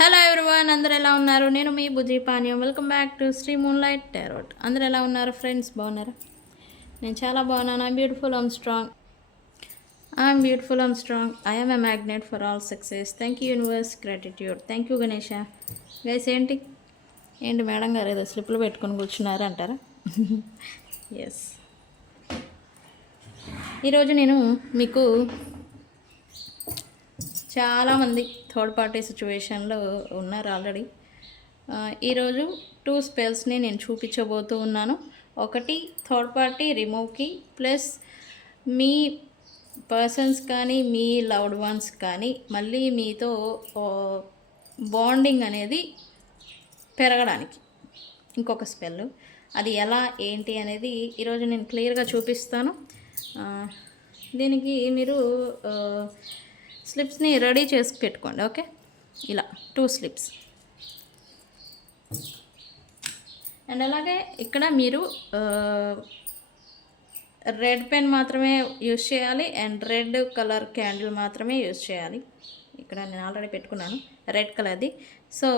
Hello everyone, అందరూ ఎలా ఉన్నారు? నేను మీ బుజ్జి పానీయం. Welcome back to Sri Moonlight Tarot. అందరూ ఎలా ఉన్నారు ఫ్రెండ్స్? బాగున్నారా? నేను చాలా బాగున్నాను. I'm beautiful, I'm strong. I'm a magnet for all success. Thank you universe, gratitude. Thank you Ganesha. Guys ఏంటి ఏంటి మేడం గారు ఏదో స్లిప్లు పెట్టుకొని కూర్చున్నారు అంటారా? ఎస్. ఈరోజు నేను మీకు చాలామంది థర్డ్ పార్టీ సిచ్యువేషన్లో ఉన్నారు ఆల్రెడీ. ఈరోజు 2 స్పెల్స్ని నేను చూపించబోతూ ఉన్నాను. ఒకటి థర్డ్ పార్టీ రిమూవ్కి, ప్లస్ మీ పర్సన్స్ కానీ మీ లవ్డ్ వన్స్ కానీ మళ్ళీ మీతో బాండింగ్ అనేది పెరగడానికి ఇంకొక స్పెల్. అది ఎలా ఏంటి అనేది ఈరోజు నేను క్లియర్గా చూపిస్తాను. దీనికి మీరు స్లిప్స్ని రెడీ చేసి పెట్టుకోండి. ఓకే, ఇలా 2 స్లిప్స్. అండ్ అలాగే ఇక్కడ మీరు రెడ్ పెన్ మాత్రమే యూజ్ చేయాలి అండ్ రెడ్ కలర్ క్యాండిల్ మాత్రమే యూజ్ చేయాలి. ఇక్కడ నేను ఆల్రెడీ పెట్టుకున్నాను రెడ్ కలర్ది. సో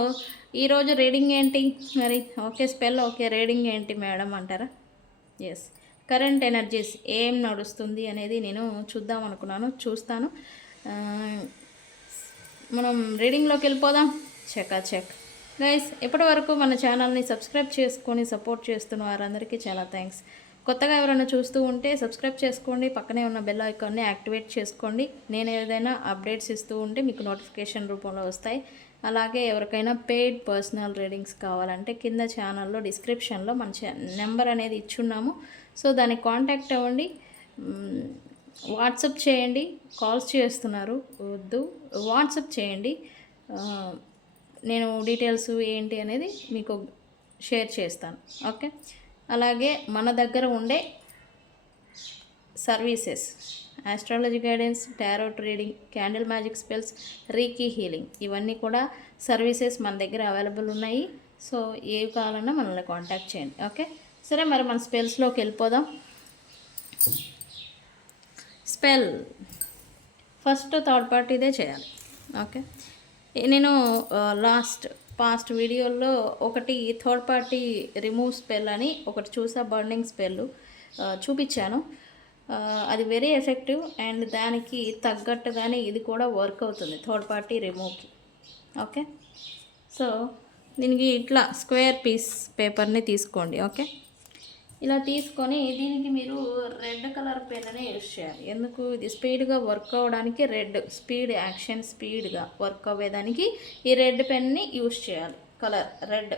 ఈరోజు రీడింగ్ ఏంటి మరి? ఓకే స్పెల్ ఓకే, రీడింగ్ ఏంటి మేడం అంటారా? ఎస్, కరెంట్ ఎనర్జీస్ ఏం నడుస్తుంది అనేది నేను చూద్దాం అనుకున్నాను, చూస్తాను. మనం రీడింగ్లోకి వెళ్ళిపోదాం. చెక్ గైస్, ఇప్పటి వరకు మన ఛానల్ని సబ్స్క్రైబ్ చేసుకొని సపోర్ట్ చేస్తున్న వారందరికీ చాలా థ్యాంక్స్. కొత్తగా ఎవరైనా చూస్తూ ఉంటే సబ్స్క్రైబ్ చేసుకోండి, పక్కనే ఉన్న బెల్ ఐకాన్ని యాక్టివేట్ చేసుకోండి. నేను ఏదైనా అప్డేట్స్ ఇస్తూ ఉంటే మీకు నోటిఫికేషన్ రూపంలో వస్తాయి. అలాగే ఎవరికైనా పెయిడ్ పర్సనల్ రీడింగ్స్ కావాలంటే కింద ఛానల్లో డిస్క్రిప్షన్లో మన నెంబర్ అనేది ఇచ్చున్నాము. సో దానికి కాంటాక్ట్ అవ్వండి, వాట్సాప్ చేయండి. కాల్స్ చేస్తున్నారు వద్దు, వాట్సాప్ చేయండి. నేను డీటెయిల్స్ ఏంటి అనేది మీకు షేర్ చేస్తాను. ఓకే, అలాగే మన దగ్గర ఉండే services astrology guidance, tarot reading, candle magic spells, reiki healing, ఇవన్నీ కూడా సర్వీసెస్ మన దగ్గర అవైలబుల్ ఉన్నాయి. సో ఏవి కావాలన్నా మనల్ని కాంటాక్ట్ చేయండి. ఓకే సరే, మరి మన స్పెల్స్లోకి వెళ్ళిపోదాం. స్పెల్ ఫస్ట్ థర్డ్ పార్టీదే చేయాలి. ఓకే, నేను పాస్ట్ వీడియోలో ఒకటి థర్డ్ పార్టీ రిమూవ్ స్పెల్ అని ఒకటి చూసా, బర్నింగ్ స్పెల్ చూపించాను. అది వెరీ ఎఫెక్టివ్ అండ్ దానికి తగ్గట్టుగానే ఇది కూడా వర్క్ అవుతుంది థర్డ్ పార్టీ రిమూవ్కి. ఓకే, సో దీనికి ఇట్లా స్క్వేర్ పీస్ పేపర్ని తీసుకోండి. ఓకే, ఇలా తీసుకొని దీనికి మీరు రెడ్ కలర్ పెన్నే యూజ్ చేయాలి. ఎందుకు? ఇది స్పీడ్గా వర్క్ అవ్వడానికి, రెడ్ స్పీడ్ యాక్షన్ స్పీడ్గా వర్క్ అవ్వేదానికి ఈ రెడ్ పెన్ని యూజ్ చేయాలి. Colour red.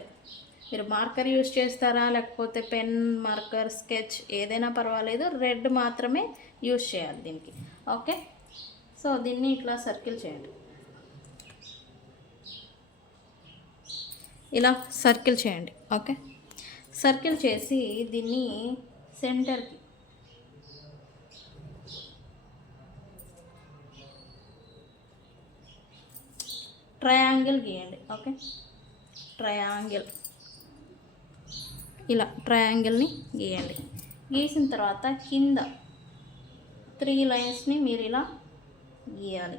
మీరు మార్కర్ యూజ్ చేస్తారా లేకపోతే పెన్, మార్కర్, స్కెచ్ ఏదైనా పర్వాలేదు, రెడ్ మాత్రమే యూజ్ చేయాలి దీనికి. ఓకే, సో దీన్ని ఇట్లా సర్కిల్ చేయండి. ఇలా సర్కిల్ చేయండి. ఓకే, సర్కిల్ చేసి దీన్ని సెంటర్కి ట్రయాంగిల్ గీయండి. ఓకే, ట్రయాంగిల్, ఇలా ట్రయాంగిల్ని గీయండి. గీసిన తర్వాత కింద 3 లైన్స్ని మీరు ఇలా గీయాలి.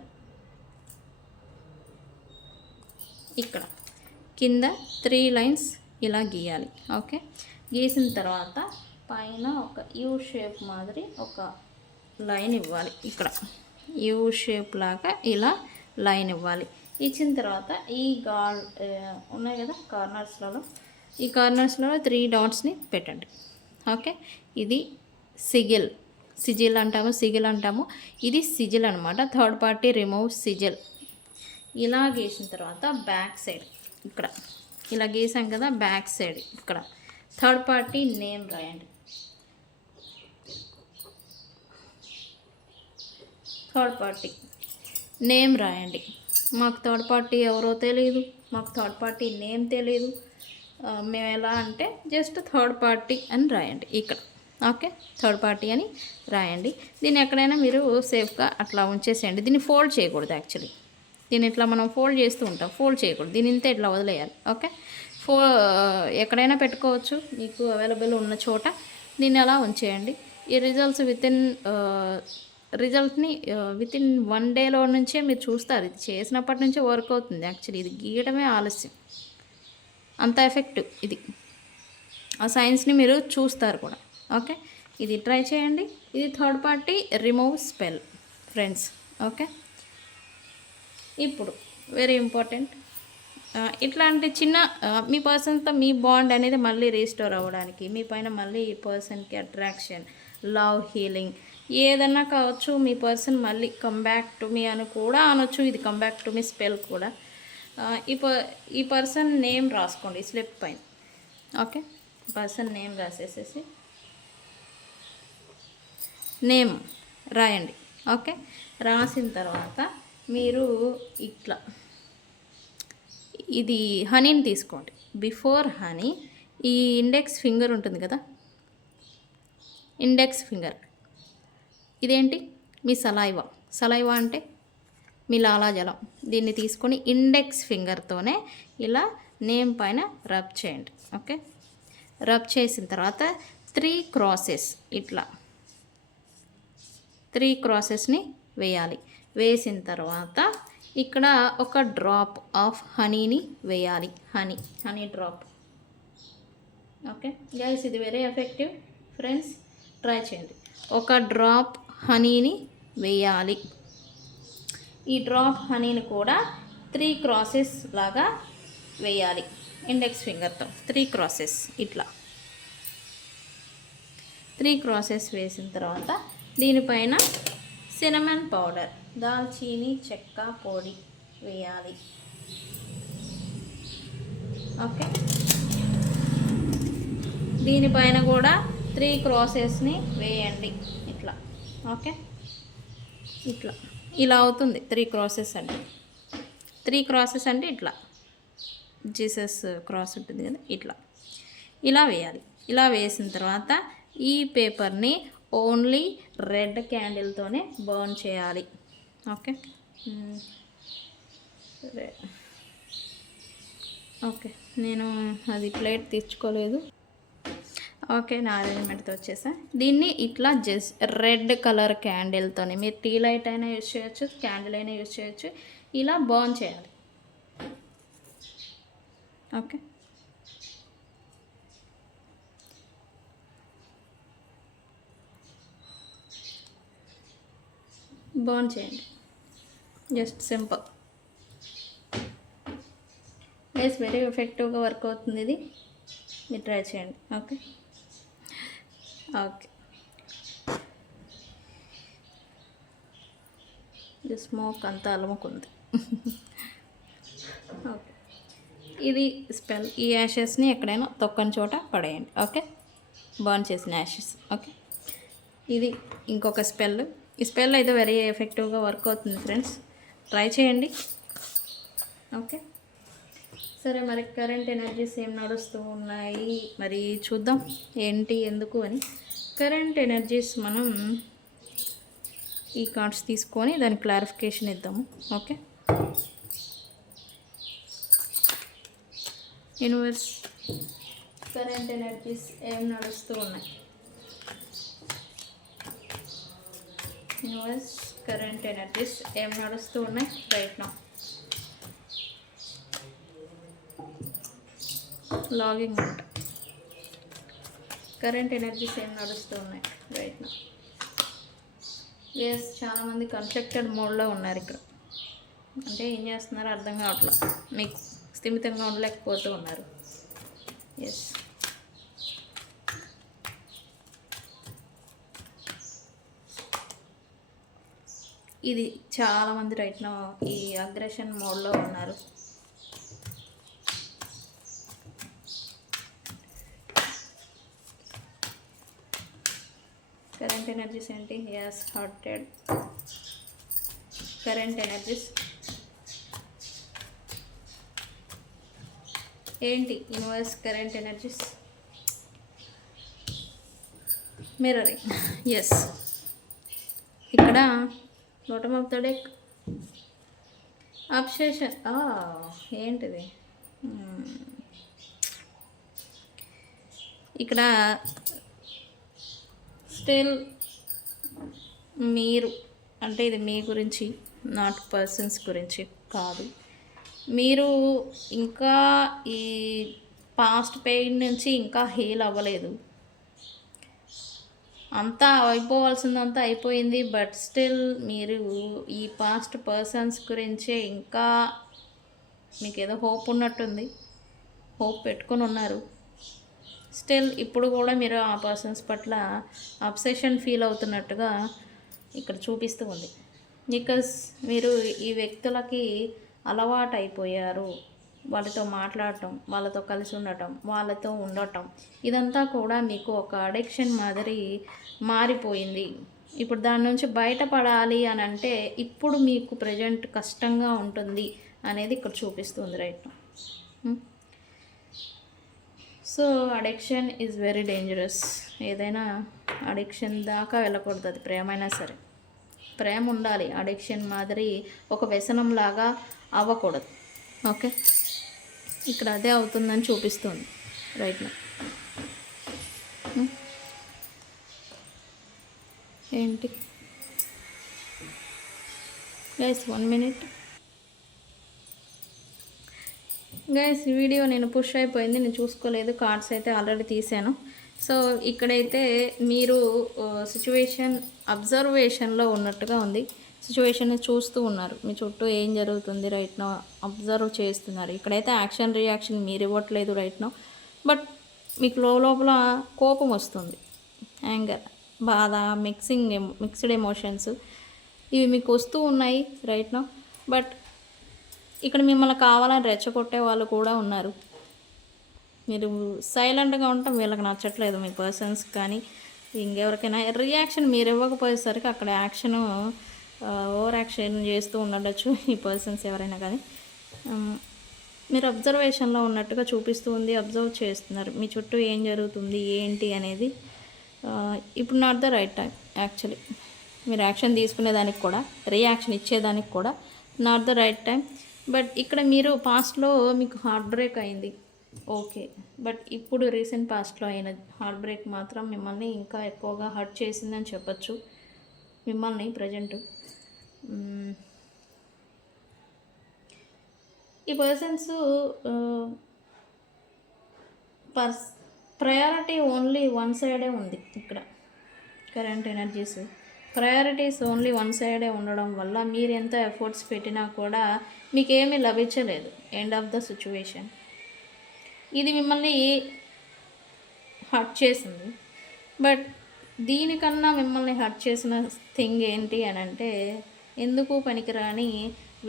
ఇక్కడ కింద 3 లైన్స్ ఇలా గీయాలి. ఓకే, గీసిన తర్వాత పైన ఒక యూ షేప్ మాదిరి ఒక లైన్ ఇవ్వాలి. ఇక్కడ యూ షేప్ లాగా ఇలా లైన్ ఇవ్వాలి. ఇచ్చిన తర్వాత ఈ ఉన్నాయి కదా కార్నర్స్లలో, ఈ కార్నర్స్లో 3 డాట్స్ని పెట్టండి. ఓకే, ఇది సిజిల్ అంటాము. ఇది సిజిల్ అనమాట, థర్డ్ పార్టీ రిమూవ్ సిజిల్. ఇలా గీసిన తర్వాత బ్యాక్ సైడ్ ఇక్కడ ఇలా గీసాం కదా, బ్యాక్ సైడ్ ఇక్కడ థర్డ్ పార్టీ నేమ్ రాయండి. థర్డ్ పార్టీ నేమ్ రాయండి. మాకు థర్డ్ పార్టీ ఎవరో తెలియదు, మాకు థర్డ్ పార్టీ నేమ్ తెలియదు, మేము ఎలా అంటే జస్ట్ థర్డ్ పార్టీ అని రాయండి ఇక్కడ. ఓకే, థర్డ్ పార్టీ అని రాయండి. దీన్ని ఎక్కడైనా మీరు సేఫ్గా అట్లా ఉంచేసేయండి. దీన్ని ఫోల్డ్ చేయకూడదు. యాక్చువల్లీ దీన్ని ఇట్లా మనం ఫోల్డ్ చేస్తూ ఉంటాం, ఫోల్డ్ చేయకూడదు. దీని ఇంతే ఇట్లా వదిలేయాలి. ఓకే, ఎక్కడైనా పెట్టుకోవచ్చు మీకు అవైలబుల్ ఉన్న చోట. దీన్ని అలా ఉంచేయండి. ఈ రిజల్ట్స్ వితిన్ రిజల్ట్ని వితిన్ 1 డేలో నుంచే మీరు చూస్తారు. ఇది చేసినప్పటి నుంచే వర్క్ అవుతుంది. యాక్చువల్లీ ఇది గీయడమే ఆలస్యం, అంత ఎఫెక్టివ్ ఇది. ఆ సైన్స్ని మీరు చూస్తారు కూడా. ఓకే, ఇది ట్రై చేయండి. ఇది third party remove spell friends. Okay, ఇప్పుడు వెరీ ఇంపార్టెంట్, ఇట్లాంటి చిన్న మీ పర్సన్తో మీ బాండ్ అనేది మళ్ళీ రీస్టోర్ అవ్వడానికి, మీ పైన మళ్ళీ ఈ పర్సన్కి అట్రాక్షన్, లవ్, హీలింగ్ ఏదన్నా కావచ్చు. మీ పర్సన్ మళ్ళీ కమ్ బ్యాక్ టు మీ అని కూడా అనొచ్చు. ఇది come back to me spell కూడా. ఈ పర్సన్ నేమ్ రాసుకోండి స్లిప్ పైన. ఓకే, పర్సన్ నేమ్ రాసేసేసి నేమ్ రాయండి. ఓకే, రాసిన తర్వాత మీరు ఇట్లా ఇది హనీని తీసుకోండి. బిఫోర్ హనీ ఈ ఇండెక్స్ ఫింగర్ ఉంటుంది కదా, ఇండెక్స్ ఫింగర్ ఇదేంటి మీ సలైవా అంటే మీ లాలాజలం. దీన్ని తీసుకొని ఇండెక్స్ ఫింగర్తోనే ఇలా నేమ్ పైన రబ్ చేయండి. ఓకే, రబ్ చేసిన తర్వాత 3 క్రాసెస్ ఇట్లా 3 క్రాసెస్ని వేయాలి. వేసిన తర్వాత ఇక్కడ ఒక డ్రాప్ ఆఫ్ హనీని వేయాలి. Honey drop. ఓకే గైస్, ఇది వెరీ ఎఫెక్టివ్ ఫ్రెండ్స్, ట్రై చేయండి. ఒక డ్రాప్ హనీని వేయాలి. ఈ డ్రాప్ హనీని కూడా 3 క్రాసెస్ లాగా వేయాలి. ఇండెక్స్ ఫింగర్తో 3 క్రాసెస్ ఇట్లా 3 క్రాసెస్ వేసిన తర్వాత దీనిపైన సినమన్ పౌడర్, దాల్చీని చెక్క పొడి వేయాలి. ఓకే, దీనిపైన కూడా 3 క్రాసెస్ని వేయండి ఇట్లా. ఓకే, ఇట్లా ఇలా అవుతుంది 3 క్రాసెస్ అంటే. 3 క్రాసెస్ అంటే ఇట్లా జీసస్ క్రాస్ ఉంటుంది కదా, ఇలా వేయాలి. ఇలా వేసిన తర్వాత ఈ పేపర్ని ఓన్లీ రెడ్ క్యాండిల్తోనే బర్న్ చేయాలి. ఓకే, ఓకే నేను అది ప్లేట్ తెచ్చుకోలేదు. ఓకే, నా అరేంజ్మెంట్తో వచ్చేసా. దీన్ని ఇట్లా జస్ట్ రెడ్ కలర్ క్యాండిల్తోనే, మీరు టీ లైట్ అయినా యూజ్ చేయొచ్చు, క్యాండిల్ అయినా యూజ్ చేయొచ్చు, ఇలా బర్న్ చేయాలి. ఓకే, బర్న్ చేయండి. Just simple. ఎస్, వెరీ ఎఫెక్టివ్గా వర్క్ అవుతుంది ఇది, మీరు ట్రై చేయండి. ఓకే ఓకే, ఇది స్మోక్ అంతా అలముకుంది. ఓకే, ఇది స్పెల్. ఈ యాషెస్ని ఎక్కడైనా తొక్కని చోట పడేయండి. ఓకే, బర్న్ చేసిన యాషెస్. ఓకే, ఇది ఇంకొక స్పెల్. ఈ స్పెల్ అయితే వెరీ ఎఫెక్టివ్గా వర్క్ అవుతుంది ఫ్రెండ్స్, ట్రై చేయండి. ఓకే, సరే మరి కరెంట్ ఎనర్జీస్ ఏం నడుస్తూ ఉన్నాయి మరి చూద్దాం ఏంటి ఎందుకు అని. కరెంట్ ఎనర్జీస్ మనం ఈ కార్డ్స్ తీసుకొని దాని క్లారిఫికేషన్ ఇద్దాము. ఓకే, యూనివర్స్ కరెంట్ ఎనర్జీస్ ఏం నడుస్తూ ఉన్నాయి. యూనివర్స్ కరెంట్ ఎనర్జీస్ ఏం నడుస్తూ ఉన్నాయి రైట్ నౌ. లాగింగ్ అంట. కరెంట్ ఎనర్జీస్ ఏం నడుస్తూ ఉన్నాయి రైట్ నౌ. ఎస్, చాలామంది కన్ఫ్లిక్టెడ్ మోడ్లో ఉన్నారు ఇక్కడ. అంటే ఏం చేస్తున్నారో అర్థం కావట్లేదు, మీకు స్థిమితంగా ఉండలేకపోతూ ఉన్నారు. ఎస్, ఇది చాలామంది రైట్ నౌ ఈ అగ్రెషన్ మోడ్లో ఉన్నారు. కరెంట్ ఎనర్జీస్ ఏంటి? ఎస్, హార్టెడ్ కరెంట్ ఎనర్జీస్ ఏంటి? Universe current energies mirroring. Yes, ఇక్కడ bottom of the deck obsession. ఏంటిది ఇక్కడ స్టిల్ మీరు అంటే ఇది మీ గురించి, నాట్ పర్సన్స్ గురించి కాదు. మీరు ఇంకా ఈ పాస్ట్ పెయిన్ నుంచి ఇంకా హీల్ అవ్వలేదు. అంతా అయిపోవాల్సిందంతా అయిపోయింది. బట్ స్టిల్ మీరు ఈ పాస్ట్ పర్సన్స్ గురించే ఇంకా మీకు ఏదో హోప్ ఉన్నట్టుంది. హోప్ పెట్టుకొని ఉన్నారు. స్టిల్ ఇప్పుడు కూడా మీరు ఆ పర్సన్స్ పట్ల అబ్సెషన్ ఫీల్ అవుతున్నట్టుగా ఇక్కడ చూపిస్తూ ఉంది. బికాస్ మీరు ఈ వ్యక్తులకి అలవాటు అయిపోయారు. వాళ్ళతో మాట్లాడటం, వాళ్ళతో కలిసి ఉండటం, వాళ్ళతో ఉండటం, ఇదంతా కూడా మీకు ఒక అడిక్షన్ మాదిరి మారిపోయింది. ఇప్పుడు దాని నుంచి బయటపడాలి అని అంటే ఇప్పుడు మీకు ప్రజెంట్ కష్టంగా ఉంటుంది అనేది ఇక్కడ చూపిస్తుంది right. So addiction is very dangerous. ఏదైనా అడిక్షన్ దాకా వెళ్ళకూడదు. అది ప్రేమైనా సరే, ప్రేమ ఉండాలి. అడిక్షన్ మాదిరి ఒక వ్యసనం లాగా అవ్వకూడదు. ఓకే, ఇక్కడ అదే అవుతుందని చూపిస్తుంది రైట్ నా. ఏంటి గైస్, 1 minute గైస్. ఈ వీడియో నేను పుష్ అయిపోయింది, నేను చూసుకోలేదు. కార్డ్స్ అయితే ఆల్రెడీ తీసాను. సో ఇక్కడైతే మీరు సిచ్యువేషన్ అబ్జర్వేషన్లో ఉన్నట్టుగా ఉంది. సిచ్యువేషన్ని చూస్తూ ఉన్నారు. మీ చుట్టూ ఏం జరుగుతుంది రైట్ నో అబ్జర్వ్ చేస్తున్నారు. ఇక్కడైతే యాక్షన్ రియాక్షన్ మీరు ఇవ్వట్లేదు రైట్ నో. బట్ మీకు లోపల కోపం వస్తుంది, యాంగర్, బాధ, మిక్స్డ్ ఎమోషన్స్ ఇవి మీకు వస్తూ ఉన్నాయి రైట్ నో. బట్ ఇక్కడ మిమ్మల్ని కావాలని రెచ్చగొట్టే వాళ్ళు కూడా ఉన్నారు. మీరు సైలెంట్గా ఉండటం వీళ్ళకి నచ్చట్లేదు, మీ పర్సన్స్ కానీ ఇంకెవరికైనా. రియాక్షన్ మీరు ఇవ్వకపోయేసరికి అక్కడ యాక్షన్ ఓవర్ యాక్షన్ చేస్తూ ఉండొచ్చు ఈ పర్సన్స్ ఎవరైనా కానీ. మీరు అబ్జర్వేషన్లో ఉన్నట్టుగా చూపిస్తూ ఉంది. అబ్జర్వ్ చేస్తున్నారు మీ చుట్టూ ఏం జరుగుతుంది ఏంటి అనేది. ఇప్పుడు not the right time actually. మీరు యాక్షన్ తీసుకునేదానికి కూడా, రియాక్షన్ ఇచ్చేదానికి కూడా not the right time. But ఇక్కడ మీరు పాస్ట్లో మీకు హార్ట్ బ్రేక్ అయింది ఓకే. బట్ ఇప్పుడు రీసెంట్ పాస్ట్లో అయిన హార్ట్ బ్రేక్ మాత్రం మిమ్మల్ని ఇంకా ఎక్కువగా హర్ట్ చేసిందని చెప్పచ్చు. మిమ్మల్ని ప్రజెంట్ ఈ పర్సన్స్ ప్రయారిటీ ఓన్లీ వన్ సైడే ఉంది ఇక్కడ. Current energies priorities only one సైడే ఉండడం వల్ల మీరు ఎంత ఎఫర్ట్స్ పెట్టినా కూడా మీకేమీ లభించలేదు. End of the situation. ఇది మిమ్మల్ని హర్ట్ చేసింది. బట్ దీనికన్నా మిమ్మల్ని హర్ట్ చేసిన థింగ్ ఏంటి అని అంటే, ఎందుకు పనికిరాని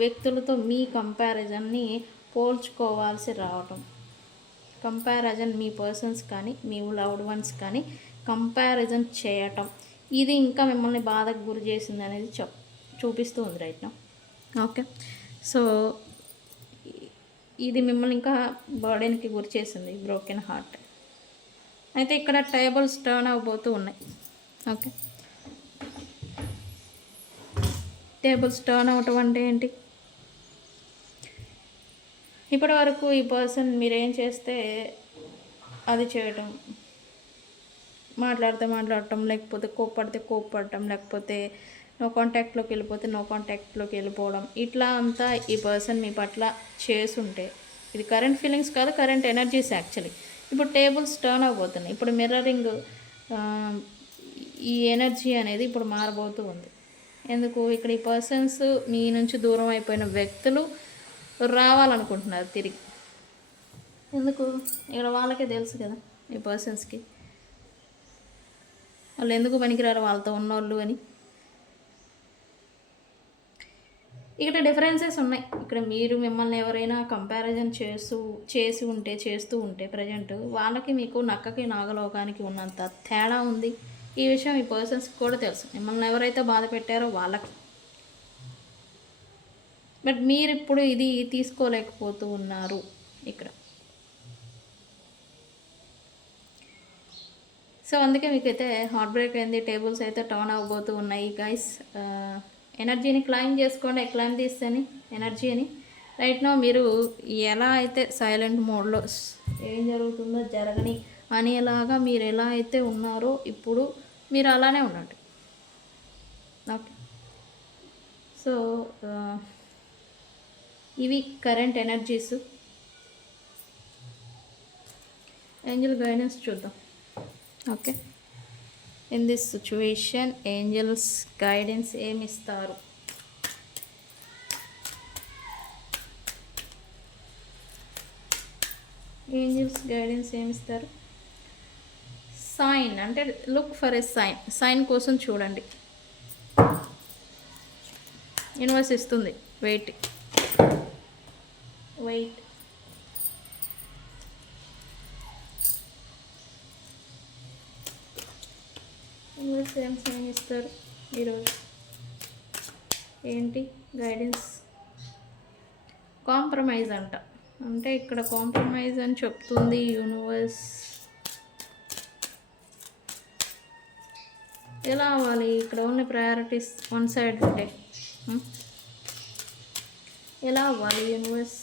వ్యక్తులతో మీ కంపారిజన్ని పోల్చుకోవాల్సి రావటం. కంపారిజన్ మీ పర్సన్స్ కానీ మీ లవ్డ్ వన్స్ కానీ కంపారిజన్ చేయటం, ఇది ఇంకా మిమ్మల్ని బాధకు గురి చేసింది అనేది చూపిస్తూ ఉంది రైట్ నౌ. ఓకే, సో ఇది మిమ్మల్ని ఇంకా బర్డెన్కి గురి చేసింది, బ్రోకెన్ హార్ట్. అయితే ఇక్కడ టేబుల్స్ టర్న్ అవ్వబోతూ ఉన్నాయి. ఓకే, టేబుల్స్ టర్న్ అవటం అంటే ఏంటి? ఇప్పటి వరకు ఈ పర్సన్ మీరేం చేస్తే అది చేయటం, మాట్లాడటం, లేకపోతే కోప్పడటం, లేకపోతే నో కాంటాక్ట్లోకి వెళ్ళిపోతే నో కాంటాక్ట్లోకి వెళ్ళిపోవడం, ఇట్లా అంతా ఈ పర్సన్ మీ పట్ల చేసుంటే, ఇది కరెంట్ ఫీలింగ్స్ కాదు, కరెంట్ ఎనర్జీస్ యాక్చువల్లీ. ఇప్పుడు టేబుల్స్ టర్న్ అవబోతున్నాయి. ఇప్పుడు మిర్రరింగ్ ఈ ఎనర్జీ అనేది ఇప్పుడు మారబోతూ ఉంది. ఎందుకు? ఇక్కడ ఈ పర్సన్స్ మీ నుంచి దూరం అయిపోయిన వ్యక్తులు రావాలనుకుంటున్నారు తిరిగి. ఎందుకు? ఇక్కడ వాళ్ళకే తెలుసు కదా ఈ పర్సన్స్కి వాళ్ళు ఎందుకు పనికిరారు వాళ్ళతో ఉన్నోళ్ళు అని. ఇక్కడ డిఫరెన్సెస్ ఉన్నాయి. ఇక్కడ మీరు మిమ్మల్ని ఎవరైనా కంపారిజన్ చేస్తూ ఉంటే ప్రజెంట్ వాళ్ళకి మీకు నక్కకి నాగలోకానికి ఉన్నంత తేడా ఉంది. ఈ విషయం ఈ పర్సన్స్కి కూడా తెలుసు, మిమ్మల్ని ఎవరైతే బాధ పెట్టారో వాళ్ళకి. బట్ మీరు ఇప్పుడు ఇది తీసుకోలేకపోతూ ఉన్నారు ఇక్కడ. సో అందుకే మీకైతే హార్ట్ బ్రేక్ అయింది. టేబుల్స్ అయితే టర్న్ అవ్వబోతూ ఉన్నాయి గైస్. ఎనర్జీని క్లైమ్ చేసుకోండి, క్లైమ్ తీస్తేనే ఎనర్జీని. రైట్ నో మీరు ఎలా అయితే సైలెంట్ మోడ్లో ఏం జరుగుతుందో జరగని అనేలాగా మీరు ఎలా అయితే ఉన్నారో ఇప్పుడు మీరు అలానే ఉండండి. ఓకే. సో ఇవి కరెంట్ ఎనర్జీస్. ఏంజల్ గైడెన్స్ చూద్దాం. Okay, in this situation angels guidance ఏమిస్తారు? ఏంజల్స్ గైడెన్స్ ఏమిస్తారు? సైన్ అంటే look for a sign. Sign కోసం చూడండి. యూనివర్స్ ఇస్తుంది. వెయిట్. యూనివర్స్ ఏం సైన్ ఇస్తారు ఈరోజు? ఏంటి గైడెన్స్? కాంప్రమైజ్ అంట. అంటే ఇక్కడ కాంప్రమైజ్ అని చెప్తుంది యూనివర్స్. ఎలా అవ్వాలి? ఇక్కడ ఉన్న ప్రయారిటీస్ వన్ సైడ్ ఉంటే ఎలా అవ్వాలి universe?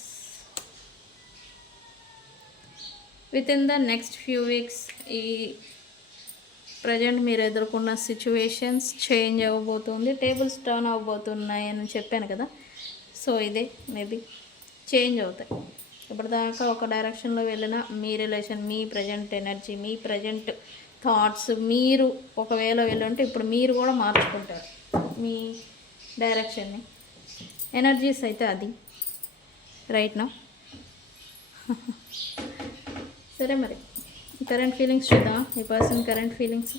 With in the next few weeks ఈ ప్రజెంట్ మీరు ఎదుర్కొన్న సిచ్యువేషన్స్ చేంజ్ అవ్వబోతుంది. టేబుల్స్ టర్న్ అవ్వబోతున్నాయి అని చెప్పాను కదా. సో ఇదే మేబీ చేంజ్ అవుతాయి. ఇప్పటిదాకా ఒక డైరెక్షన్లో వెళ్ళిన మీ రిలేషన్, మీ ప్రజెంట్ ఎనర్జీ, మీ ప్రజెంట్ థాట్స్, మీరు ఒకవేళ వెళ్ళుంటే ఇప్పుడు మీరు కూడా మార్చుకుంటారు మీ డైరెక్షన్ని. ఎనర్జీస్ అయితే అది రైట్ నా. సరే, మరి కరెంట్ ఫీలింగ్స్ చూద్దాం. మీ పర్సన్ కరెంట్ ఫీలింగ్స్,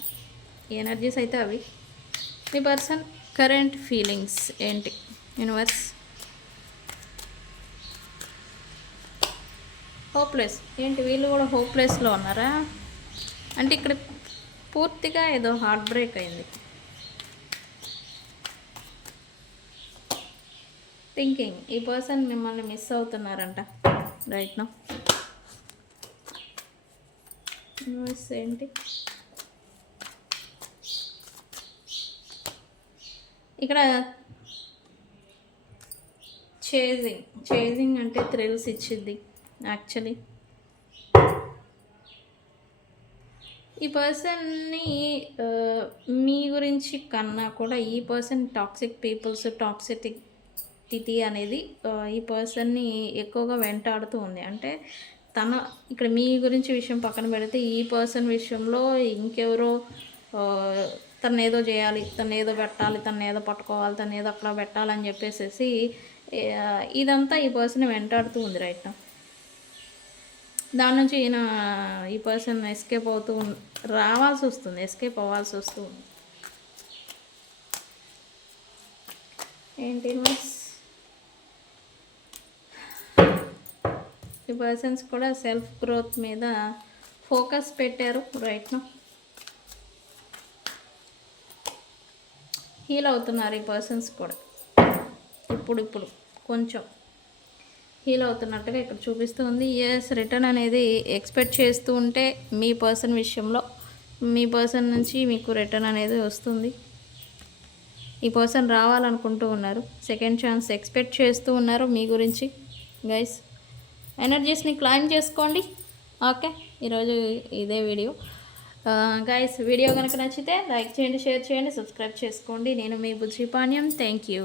ఈ ఎనర్జీస్ అయితే అవి. మీ పర్సన్ కరెంట్ ఫీలింగ్స్ ఏంటి యూనివర్స్? హోప్లెస్. ఏంటి వీళ్ళు కూడా హోప్లెస్లో ఉన్నారా? అంటే ఇక్కడ పూర్తిగా ఏదో హార్ట్ బ్రేక్ అయింది. థింకింగ్ ఈ పర్సన్ మిమ్మల్ని మిస్ అవుతున్నారంట రైట్ నా. యూనివర్స్ ఏంటి ఇక్కడ? చేజింగ్ అంటే థ్రిల్స్ ఇచ్చింది యాక్చువల్లీ. ఈ పర్సన్ని మీ గురించి కన్నా కూడా ఈ పర్సన్ టాక్సిక్ పీపుల్స్, టాక్సిటీ అనేది ఈ పర్సన్ని ఎక్కువగా వెంటాడుతూ ఉంది. అంటే తన ఇక్కడ మీ గురించి విషయం పక్కన పెడితే ఈ పర్సన్ విషయంలో ఇంకెవరో తను ఏదో చేయాలి, తను ఏదో పెట్టాలి, తను ఏదో పట్టుకోవాలి, తను ఏదో అక్కడ పెట్టాలని చెప్పేసి ఇదంతా ఈ పర్సన్ వెంటాడుతూ ఉంది రైట్. దాని నుంచి ఈ పర్సన్ ఎస్కేప్ అవుతూ రావాల్సి వస్తుంది, ఎస్కేప్ అవ్వాల్సి వస్తుంది. ఏంటి ఈ పర్సన్స్ కూడా సెల్ఫ్ గ్రోత్ మీద ఫోకస్ పెట్టారు రైట్ నా. హీల్ అవుతున్నారు ఈ పర్సన్స్ కూడా. ఇప్పుడు కొంచెం హీల్ అవుతున్నట్టుగా ఇక్కడ చూపిస్తూ ఉంది. ఎస్, రిటర్న్ అనేది ఎక్స్పెక్ట్ చేస్తూ ఉంటే మీ పర్సన్ విషయంలో మీ పర్సన్ నుంచి మీకు రిటర్న్ అనేది వస్తుంది. ఈ పర్సన్ రావాలనుకుంటూ ఉన్నారు. సెకండ్ ఛాన్స్ ఎక్స్పెక్ట్ చేస్తూ ఉన్నారు మీ గురించి గైస్. ఎనర్జీస్ని క్లైమ్ చేసుకోండి. ఓకే, ఈరోజు ఇదే వీడియో గైస్. వీడియో కనుక నచ్చితే లైక్ చేయండి, షేర్ చేయండి, సబ్స్క్రైబ్ చేసుకోండి. నేను మీ బుజ్జి పాణ్యం. Thank you.